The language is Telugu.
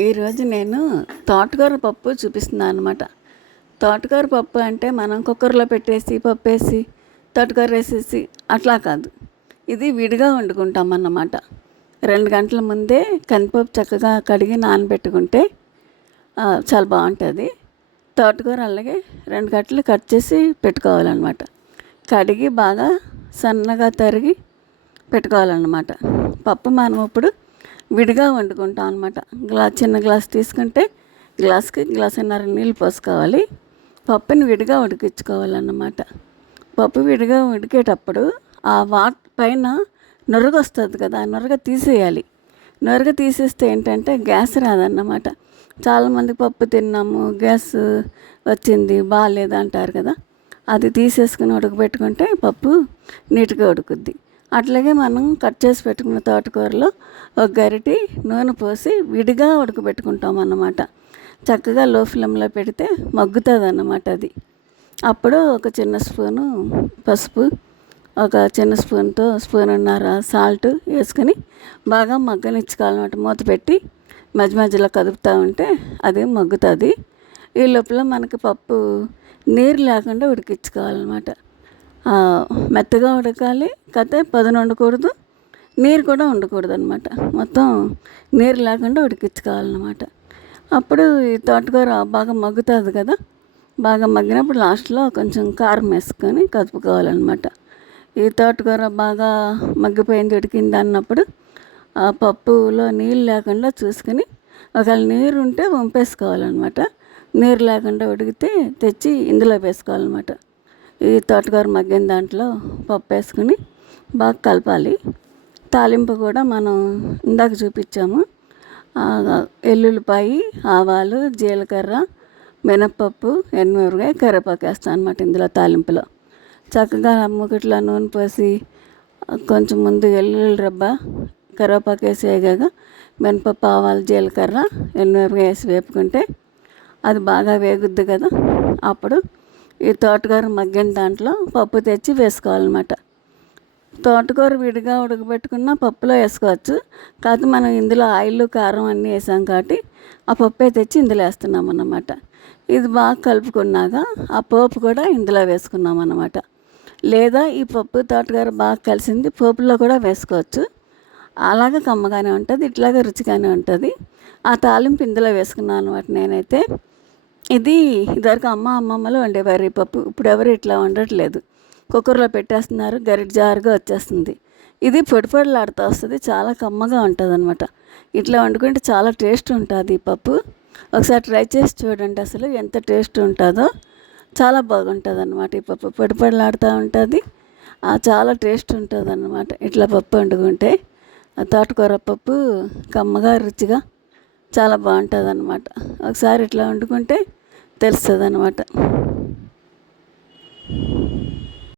ఈరోజు నేను తోటకూర పప్పు చూపిస్తున్నాను అనమాట. తోటకూర పప్పు అంటే మనం కుక్కర్లో పెట్టేసి పప్పు వేసి తోటకూర వేసేసి అట్లా కాదు, ఇది విడిగా వండుకుంటాం అన్నమాట. 2 గంటల ముందే కందిపప్పు చక్కగా కడిగి నానబెట్టుకుంటే చాలా బాగుంటుంది. తోటకూర అలాగే 2 గంటలు కట్ చేసి పెట్టుకోవాలన్నమాట. కడిగి బాగా సన్నగా తరిగి పెట్టుకోవాలన్నమాట. పప్పు మనం ఇప్పుడు విడిగా వండుకుంటాం అనమాట. చిన్న గ్లాస్ తీసుకుంటే గ్లాస్కి గ్లాసున్నర నీళ్ళు పోసుకోవాలి. పప్పుని విడిగా ఉడికించుకోవాలన్నమాట. పప్పు విడిగా ఉడికేటప్పుడు ఆ పైన నురగ వస్తుంది కదా, ఆ నురగ తీసేయాలి. నురగ తీసేస్తే ఏంటంటే గ్యాస్ రాదన్నమాట. చాలామంది పప్పు తిన్నాము, గ్యాస్ వచ్చింది, బాగాలేదు అంటారు కదా. అది తీసేసుకుని ఉడకబెట్టుకుంటే పప్పు నీట్గా ఉడుకుద్ది. అట్లాగే మనం కట్ చేసి పెట్టుకున్న తోటకూరలో ఒక గరిటె నూనె పోసి విడిగా ఉడకబెట్టుకుంటాం అన్నమాట. చక్కగా లో ఫ్లేమ్లో పెడితే మగ్గుతుంది అన్నమాట అది. అప్పుడు ఒక చిన్న స్పూను పసుపు, ఒక చిన్న స్పూన్నర సాల్ట్ వేసుకొని బాగా మగ్గనిచ్చుకోవాలన్నమాట. మూత పెట్టి మధ్య మధ్యలో కదుపుతూ ఉంటే అది మగ్గుతుంది. ఈ లోపల మనకి పప్పు నీరు లేకుండా ఉడికించుకోవాలన్నమాట. మెత్తగా ఉడకాలి, కాకపోతే పదును ఉండకూడదు, నీరు కూడా ఉండకూడదు అనమాట. మొత్తం నీరు లేకుండా ఉడికించుకోవాలన్నమాట. అప్పుడు ఈ తోటకూర బాగా మగ్గుతుంది కదా. బాగా మగ్గినప్పుడు లాస్ట్లో కొంచెం కారం వేసుకొని కదుపుకోవాలన్నమాట. ఈ తోటకూర బాగా మగ్గిపోయింది, ఉడికింది అన్నప్పుడు ఆ పప్పులో నీళ్ళు లేకుండా చూసుకొని, ఒకవేళ నీరు ఉంటే వంపేసుకోవాలన్నమాట. నీరు లేకుండా ఉడికితే తెచ్చి ఇందులో వేసుకోవాలన్నమాట. ఈ తోటకూర మగ్గిన దాంట్లో పప్పు వేసుకుని బాగా కలపాలి. తాలింపు కూడా మనం ఇందాక చూపించాము. ఎల్లుల్లిపాయి, ఆవాలు, జీలకర్ర, మినప్పప్పు, ఎండుమిరపకాయ, కరివేపాకు వేస్తాను అనమాట ఇందులో తాలింపులో. చక్కగా మూకిట్లో నూనె పోసి కొంచెం ముందు ఎల్లుల్లి రబ్బ, కరివేపాకు వేసి వేగాక మినపప్పు, ఆవాలు, జీలకర్ర, ఎండుమిరపకాయ వేసి వేపుకుంటే అది బాగా వేగుద్ది కదా. అప్పుడు ఈ తోటకూర మగ్గిన దాంట్లో పప్పు తెచ్చి వేసుకోవాలన్నమాట. తోటకూర విడిగా ఉడకబెట్టుకున్న పప్పులో వేసుకోవచ్చు. కాకపోతే మనం ఇందులో ఆయిల్, కారం అన్నీ వేసాం కాబట్టి ఆ పప్పే తెచ్చి ఇందులో వేస్తున్నాం అన్నమాట. ఇది బాగా కలుపుకున్నాక ఆ పోపు కూడా ఇందులో వేసుకున్నాం అన్నమాట. లేదా ఈ పప్పు తోటకూర బాగా కలిసింది పోపులో కూడా వేసుకోవచ్చు. అలాగే కమ్మగానే ఉంటుంది, ఇట్లాగే రుచిగానే ఉంటుంది. ఆ తాలింపు ఇందులో వేసుకున్నాను అనమాట నేనైతే. ఇదివరకు అమ్మమ్మలు వండేవారు ఈ పప్పు. ఇప్పుడు ఎవరు ఇట్లా వండట్లేదు. కుక్కర్లో పెట్టేస్తున్నారు, గరిటె జారుగా వచ్చేస్తుంది. ఇది పొడి పొడిలాడుతూ వస్తుంది, చాలా కమ్మగా ఉంటుంది అనమాట. ఇట్లా వండుకుంటే చాలా టేస్ట్ ఉంటుంది ఈ పప్పు. ఒకసారి ట్రై చేసి చూడండి, అసలు ఎంత టేస్ట్ ఉంటుందో. చాలా బాగుంటుంది అనమాట ఈ పప్పు. పొడి పొడిలాడుతూ ఉంటుంది, చాలా టేస్ట్ ఉంటుంది అన్నమాట ఇట్లా పప్పు వండుకుంటే. తోటకూర పప్పు కమ్మగా, రుచిగా చాలా బాగుంటుంది అన్నమాట. ఒకసారి ఇట్లా వండుకుంటే తెలుస్తుంది అన్నమాట.